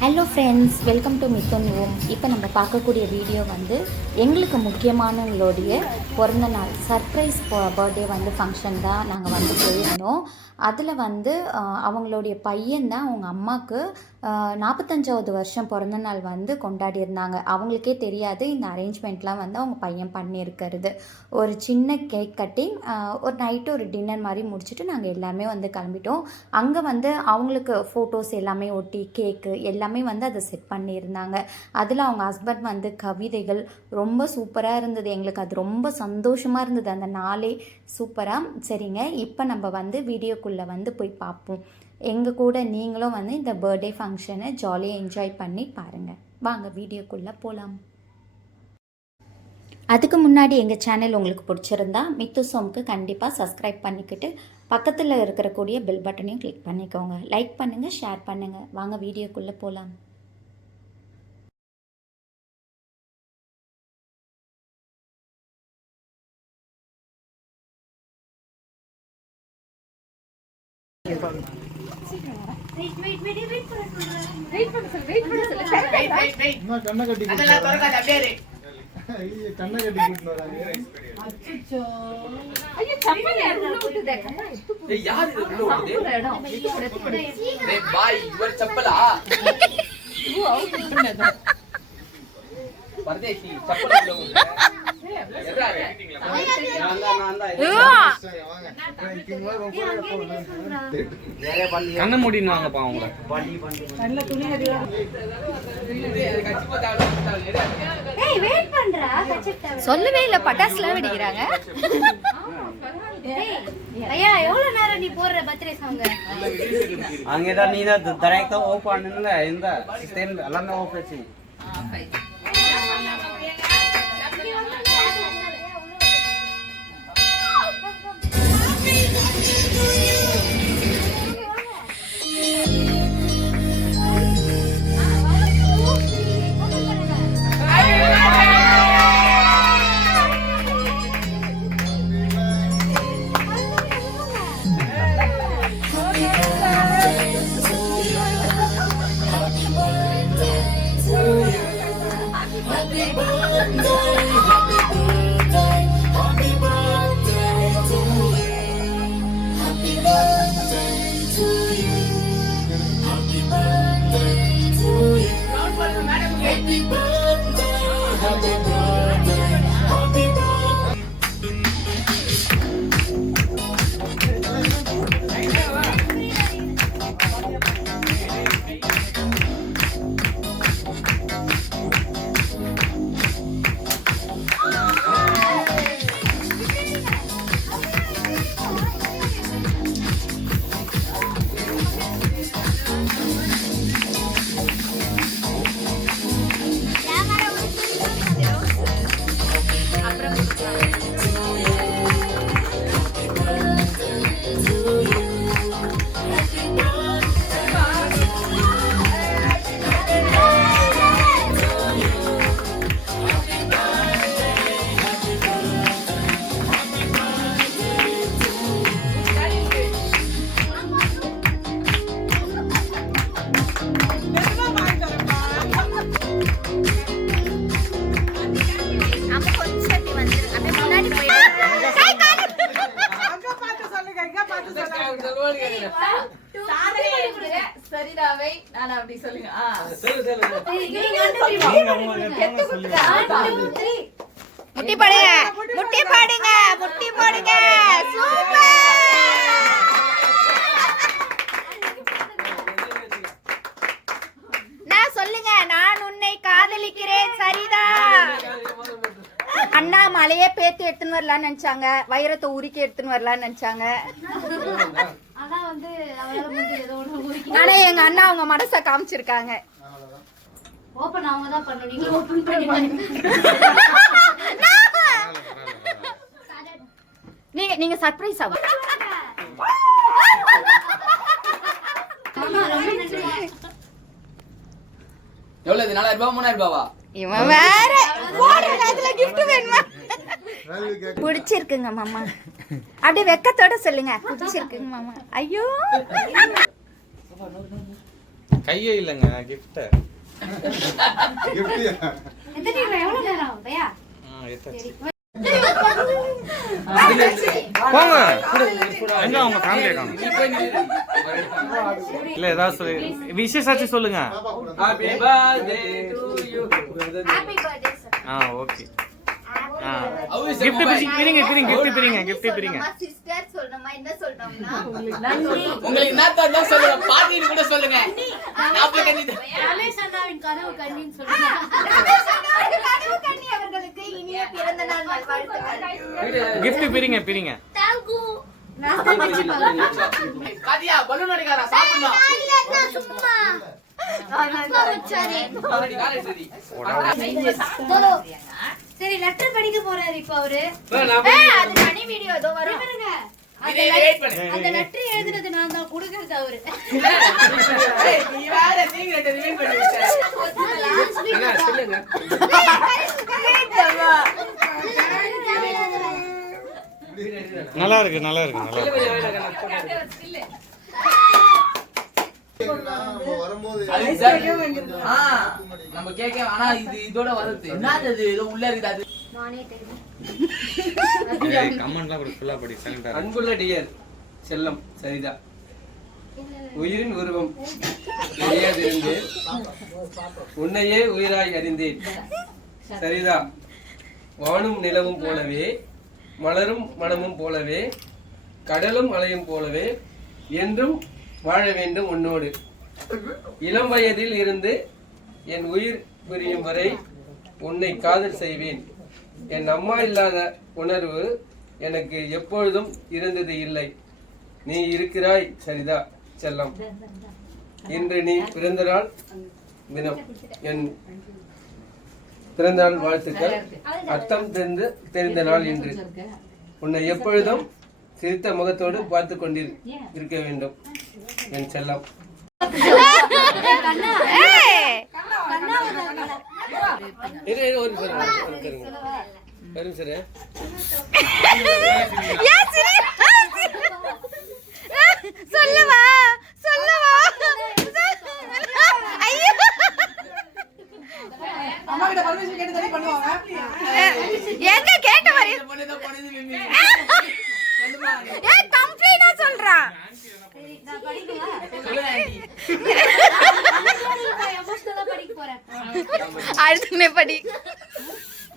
Hello friends, welcome to Mithan home. இப்போ நம்ம பார்க்கக்கூடிய வீடியோ வந்து எங்களுக்கு முக்கியமானவங்களுடைய பிறந்த நாள் சர்ப்ரைஸ் பர்த்டே வந்து ஃபங்க்ஷன் தான் நாங்கள் வந்து போயிருந்தோம். அதில் வந்து அவங்களுடைய பையன்தான் அவங்க அம்மாவுக்கு 45வது வருஷம் பிறந்த நாள் வந்து கொண்டாடியிருந்தாங்க. அவங்களுக்கே தெரியாது இந்த அரேஞ்ச்மெண்ட்லாம் வந்து அவங்க பையன் பண்ணியிருக்கிறது. ஒரு சின்ன கேக் கட்டிங், ஒரு நைட்டு ஒரு டின்னர் மாதிரி முடிச்சுட்டு நாங்கள் எல்லாமே வந்து கிளம்பிட்டோம். அங்கே வந்து அவங்களுக்கு ஃபோட்டோஸ் எல்லாமே ஒட்டி கேக்கு எல்லாமே வந்து அதை செட் பண்ணியிருந்தாங்க. அதில் அவங்க ஹஸ்பண்ட் வந்து கவிதைகள் ரொம்ப சூப்பராக இருந்தது. எங்களுக்கு அது ரொம்ப சந்தோஷமாக இருந்தது அந்த நாளே சூப்பராக. சரிங்க, இப்போ நம்ம வந்து வீடியோக்குள்ளே வந்து போய் பார்ப்போம். எங்கள் கூட நீங்களும் வந்து இந்த பர்த்டே ஃபங்க்ஷனை ஜாலியாக என்ஜாய் பண்ணி பாருங்கள். வாங்க வீடியோக்குள்ளே போகலாம். அதுக்கு முன்னாடி எங்கள் சேனல் உங்களுக்கு பிடிச்சிருந்தா மித்தூஸ் ஹோம்க்கு கண்டிப்பாக சப்ஸ்கிரைப் பண்ணிக்கிட்டு பக்கத்தில் இருக்கக்கூடிய பெல் பட்டனையும் கிளிக் பண்ணிக்கோங்க. லைக் பண்ணுங்கள், ஷேர் பண்ணுங்கள். வாங்க வீடியோக்குள்ளே போகலாம். கண்ண மூடினாங்கப்பா அவங்கள. சொல்லவே இல்லை, பட்டாசுலாம் வெடிக்கிறாங்க. ஐயா எவ்வளவு நேரம் நீ போடுற பர்த்டே சாங்? அங்கதான் நீ தான் டைரக்டா ஆஃப் பண்ணல, இந்த சிஸ்டம் எல்லாமே ஆஃப் ஆச்சு. சரிதாவை நான் அப்படி சொல்லுங்க. முட்டி பாடுங்க, முட்டி பாடுங்க, முட்டி பாடுங்க. சூப்பர். நான் சொல்லுங்க, நான் உன்னை காதலிக்கிறேன். சரிதா. அண்ணா மலையே பேத்து எடுத்துன்னு வரலான்னு நினைச்சாங்க, வைரத்தை உருக்கி எடுத்துன்னு வரலான்னு நினைச்சாங்க. ஆனா எங்க அண்ணா அவங்க மனச காமிச்சிருக்காங்க. ஓபன் அவங்க தான் பண்ணணும், நீங்க ஓபன் பண்ணி நீங்க சர்ப்ரைஸ் ஆகும். எவ்வளவு? 4000 ரூபாய் 3000 ரூபாவா? இவன் வேற அதுல gift வேணுமா? பிடிச்சிருக்குங்க மாமா. அப்படியே வெக்கத்தோட சொல்லுங்க, பிடிச்சிருக்குங்க மாமா. ஐயோ கையே இல்லைங்க கிஃப்ட். எத்தனை எவ்வளவு நேரம் பையா போங்க. எங்க அவங்க ஃபேமிலியை காணும். இல்ல ஏதாவது சொல்லி விசேஷாச்சும் சொல்லுங்க. Happy birthday to you. Happy birthday sir okay. Gift பிரிங்க கிஃப்ட் பிரிங்க. சிஸ்டர் சொல்றமா என்ன சொல்றோம்னா உங்களுக்கு என்ன தரதா சொல்லுங்க, பாட்டின்னு கூட சொல்லுங்க. ரமேஷ் அண்ணாவின் கனவு கண்ணின்னு சொல்லுங்க. கனவு கண்ணி அவர்களுக்கு இனிய பிறந்த நாள் நல்வாழ்த்துக்கள். கிஃப்ட் பிரிங்க. தேங்க்யூ. நான் தான் வச்சு பாருங்க. காதியா பலூன் அடிக்காரா சாப்பிடணும். இல்ல சும்மா அப்பா வச்சாரே. சரி லெட்டர் படிக்க போறாரு இப்ப அவரு. அது தனி வீடியோ ஏதோ வரும். பாருங்க. வெயிட் பண்ணு. அந்த லெட்டர் எழுதுனது நான் தான் கொடுக்கிறது அவரு. ஏய் நீ வேற சீக்கிரட் ரிவீல் பண்ணி விட்ட. அண்ணா சொல்லுங்க. நல்லா இருக்கு. அது சார் நம்ம கேக்க ஆனா இது இதோட வருது. என்னது இது ஏதோ உள்ள இருக்குது அது. நானே தெரியும். கமெண்ட்லாம் கூட ஃபுல்லா படி சைலண்டா. அன்புள்ள டியர் செல்லம் சரிதா, உயிரின் உருவம் தெரியாதிருந்து உன்னையே உயிராய் அறிந்தேன் சரிதா. வானும் நிலவும் போலவே, மலரும் மனமும் போலவே, கடலும் அலையும் போலவே என்றும் வாழ வேண்டும் உன்னோடு. இளம் வயதில் இருந்து என் உயிர் பிரியும் வரை உன்னை காதல் செய்வேன். என் அம்மா இல்லாத உணர்வு எனக்கு எப்பொழுதும் இருந்தது இல்லை. நீ இருக்கிறாய் சரிதா செல்லம். இன்று நீ பிறந்தநாள் தினம். என் பிறந்தநாள் வாழ்த்துக்கள். அர்த்தம் தெரிந்த நாள் இன்று. உன்னை எப்பொழுதும் சிரித்த முகத்தோடு பார்த்து இருக்க வேண்டும் என் செல்லம். சொல்லவா அம்மா கிட்ட பர்மிஷன் கேட்டு தானே பண்ணுவாங்க. எங்க கேட்ட மாதிரி பண்ணேதோ மிமி. ஏய் கம்ப்ளீட்டா சொல்றா. நான் படிக்கவா? சொல்லுங்க ஆண்டி. நான் எமோஷனலா படிக்க போறேன். அடுத்துனே படி.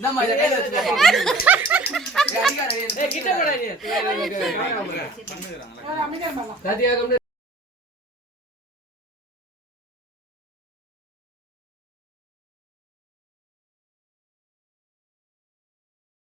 நம்ம இத கையில வச்சுக்கோ. கிட்ட போடா நீ. கதியா